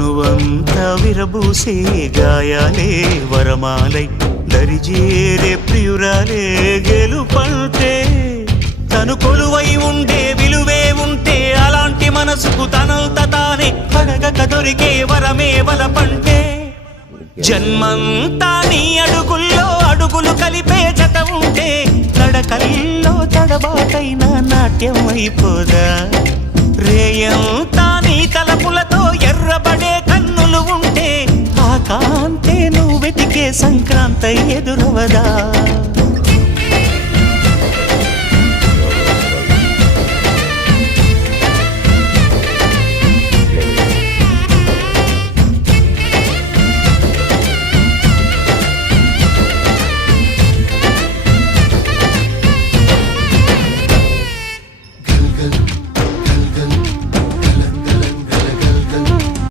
తనువంతా విరబూసే గాయాలే వరమాలై దరిజేరే ప్రియురాలే గెలుపంటే తను కొలువై ఉండే విలువే ఉంటే అలాంటి మనసుకు తనంత తానే అడగక దొరికే వరమే వలపంటే జన్మంతా నీ అడుగుల్లో అడుగులు కలిపే జత ఉంటే నడకల్లో తడబాటైన నాట్యం అయిపోదా రేయంతా నీ తలపులతో ఎర్రబడే కన్నులు ఉంటే ఆ కాంతే నువ్వు వెతికే సంక్రాంతి ఎదురవదా